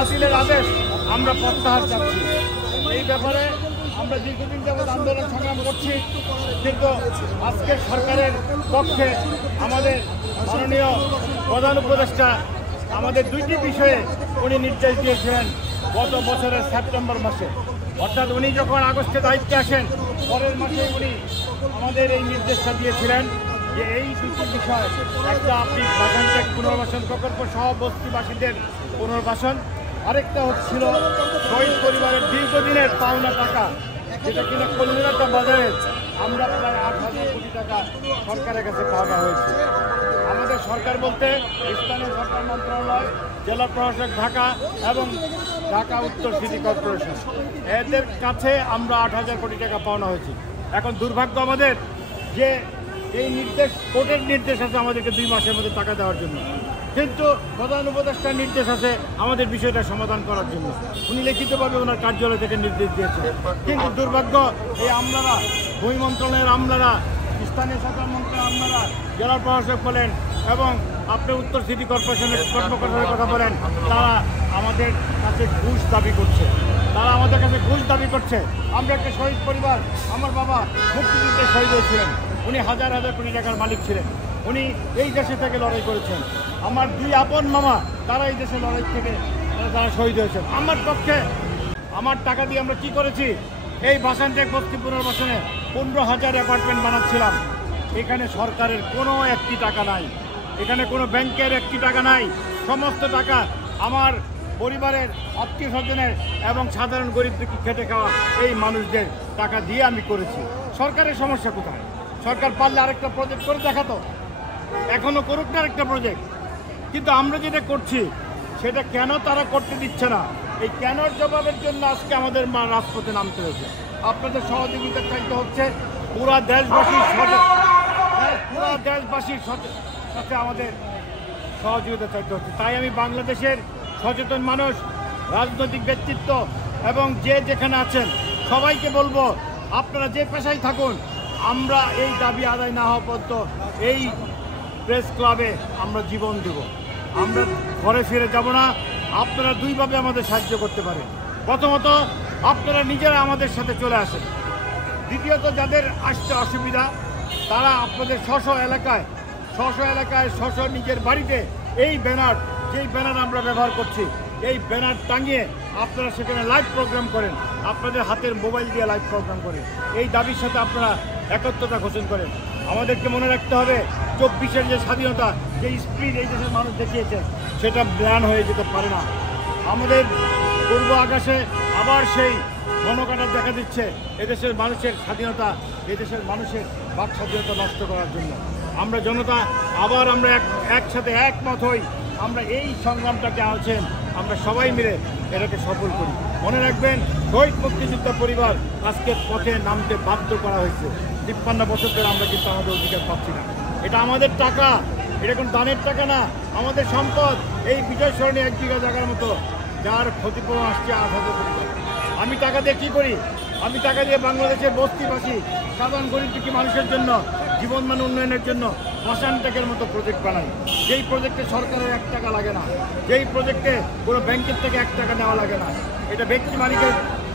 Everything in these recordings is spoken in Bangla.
বাতিলের আদেশ আমরা প্রত্যাহার চাচ্ছি। এই ব্যাপারে আমরা দীর্ঘদিন যাবৎ আন্দোলন সংগ্রাম করছি, কিন্তু আজকের সরকারের পক্ষে আমাদের মাননীয় প্রধান উপদেষ্টা আমাদের দুইটি বিষয়ে উনি নির্দেশ দিয়েছিলেন গত বছরের সেপ্টেম্বর মাসে, অর্থাৎ উনি যখন আগস্টে দায়িত্বে আসেন পরের মাসে উনি আমাদের এই নির্দেশটা দিয়েছিলেন যে এই দুটি বিষয়, একটা আপনি বাগানটেক পুনর্বাসন প্রকল্প সহ বস্তিবাসীদের পুনর্বাসন, আরেকটা হচ্ছিল শহীদ পরিবারের দীর্ঘদিনের পাওনা টাকা, যেটা কিনা কল্যাণতা বাজারে আমরা প্রায় 8,000 কোটি টাকা সরকারের কাছে পাওয়া হয়েছে। আমাদের সরকার বলতে স্থানীয় সরকার মন্ত্রণালয়, জেলা প্রশাসক ঢাকা এবং ঢাকা উত্তর সিটি কর্পোরেশন, এদের কাছে আমরা 8,000 কোটি টাকা পাওনা হয়েছে। এখন দুর্ভাগ্য আমাদের যে এই নির্দেশ, কোর্টের নির্দেশ আছে আমাদেরকে 2 মাসের মধ্যে টাকা দেওয়ার জন্য, কিন্তু প্রধান উপদেষ্টার নির্দেশ আছে আমাদের বিষয়টা সমাধান করার জন্য। উনি লিখিতভাবে ওনার কার্যালয় থেকে নির্দেশ দিয়েছেন, কিন্তু দুর্ভাগ্য এই আমলারা, ভূমি মন্ত্রণালয়ের আমলারা, স্থানীয় সরকার মন্ত্রণালয়ের আমলারা, জেলা প্রশাসক বলেন এবং আপনি উত্তর সিটি কর্পোরেশনের কর্মকর্তাদের কথা বলেন, তারা আমাদের কাছে ঘুষ দাবি করছে। আমরা একটা শহীদ পরিবার, আমার বাবা মুক্তিযুদ্ধে শহীদ হয়েছিলেন, উনি হাজার হাজার কোটি টাকার মালিক ছিলেন, উনি এই দেশে থেকে লড়াই করেছেন। আমার 2 আপন মামা, তারা এই দেশে লড়াই থেকে তারা শহীদ হয়েছেন। আমার পক্ষে আমার টাকা দিয়ে আমরা কি করেছি, এই বাসানটেক বস্তি পুনর্বাসনে 15,000 অ্যাপার্টমেন্ট বানাচ্ছিলাম। এখানে সরকারের কোনো একটি টাকা নাই, এখানে কোনো ব্যাংকের একটি টাকা নাই। সমস্ত টাকা আমার পরিবারের আত্মীয় স্বজনের এবং সাধারণ গরিব দুঃখী খেটে খাওয়া এই মানুষদের টাকা দিয়ে আমি করেছি। সরকারের সমস্যা কোথায়? সরকার পারলে আরেকটা প্রজেক্ট করে দেখাতো, এখনও করুক না আরেকটা প্রজেক্ট। কিন্তু আমরা যেটা করছি সেটা কেন তারা করতে দিচ্ছে না, এই কেনর জবাবের জন্য আজকে আমাদের রাজপথে নামতে হয়েছে। আপনাদের সহযোগিতা চাইতে হচ্ছে, পুরা দেশবাসীর সাথে আমাদের সহযোগিতা চাইতে হচ্ছে। তাই আমি বাংলাদেশের সচেতন মানুষ, রাজনৈতিক ব্যক্তিত্ব এবং যে যেখানে আছেন সবাইকে বলবো, আপনারা যে পেশায় থাকুন, আমরা এই দাবি আদায় না হওয়া পর্যন্ত এই প্রেস ক্লাবে আমরা জীবন দেব। আমরা ঘরে ফিরে যাব না। আপনারা 2 ভাবে আমাদের সাহায্য করতে পারেন। প্রথমত, আপনারা নিজেরা আমাদের সাথে চলে আসেন। দ্বিতীয়ত, যাদের আসতে অসুবিধা তারা আপনাদের স্ব এলাকায় নিজের বাড়িতে এই ব্যানার, যেই ব্যানার আমরা ব্যবহার করছি, এই ব্যানার টাঙিয়ে আপনারা সেখানে লাইভ প্রোগ্রাম করেন, আপনাদের হাতের মোবাইল দিয়ে লাইভ প্রোগ্রাম করেন। এই দাবির সাথে আপনারা একত্রতা ঘোষণা করেন। আমাদেরকে মনে রাখতে হবে, 24-এর যে স্বাধীনতা, যে স্পিড এই দেশের মানুষ দেখিয়েছে, সেটা ম্লান হয়ে যেতে পারে না। আমাদের পূর্ব আকাশে আবার সেই ঘনকাটার দেখা দিচ্ছে এদেশের মানুষের স্বাধীনতা, এদেশের মানুষের বাক স্বাধীনতা নষ্ট করার জন্য। আমরা জনতা আবার আমরা একসাথে একমত হই, আমরা এই সংগ্রামটাকে আছেন, আমরা সবাই মিলে এটাকে সফল করি। মনে রাখবেন, শহীদ মুক্তিযোদ্ধা পরিবার আজকে পথে নামতে বাধ্য করা হয়েছে। 53 বছর ধরে আমরা কিন্তু আমাদের অধিকার পাচ্ছি না। এটা আমাদের টাকা, এটা কোনো দানের টাকা না, আমাদের সম্পদ। এই বিজয় সরণি 1 বিঘা জায়গার মতো, যার ক্ষতিপূরণ আসছে 8,000 কোটি টাকা। আমি টাকা দিয়ে কী করি? আমি টাকা দিয়ে বাংলাদেশের বস্তিবাসী সাধারণ গরিব দুঃখী মানুষের জন্য জীবনমান উন্নয়নের জন্য বাসানটেকের মতো প্রজেক্ট বানাই। যেই প্রজেক্টে সরকারের 1 টাকা লাগে না, যেই প্রজেক্টে কোনো ব্যাংকের থেকে 1 টাকা নেওয়া লাগে না, এটা ব্যক্তি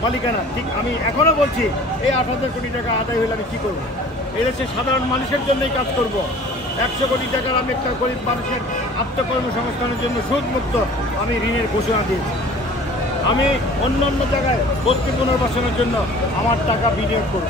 মালিকানা। ঠিক আমি এখনও বলছি, এই 8,000 কোটি টাকা আদায় হলে আমি কী করবো? এই দেশের সাধারণ মানুষের জন্যই কাজ করব। 100 কোটি টাকার আমি একটা গরিব মানুষের আত্মকর্মসংস্থানের জন্য সুদমুক্ত আমি ঋণের ঘোষণা দিয়েছি। আমি অন্য জায়গায় বস্তি পুনর্বাসনের জন্য আমার টাকা বিনিয়োগ করব।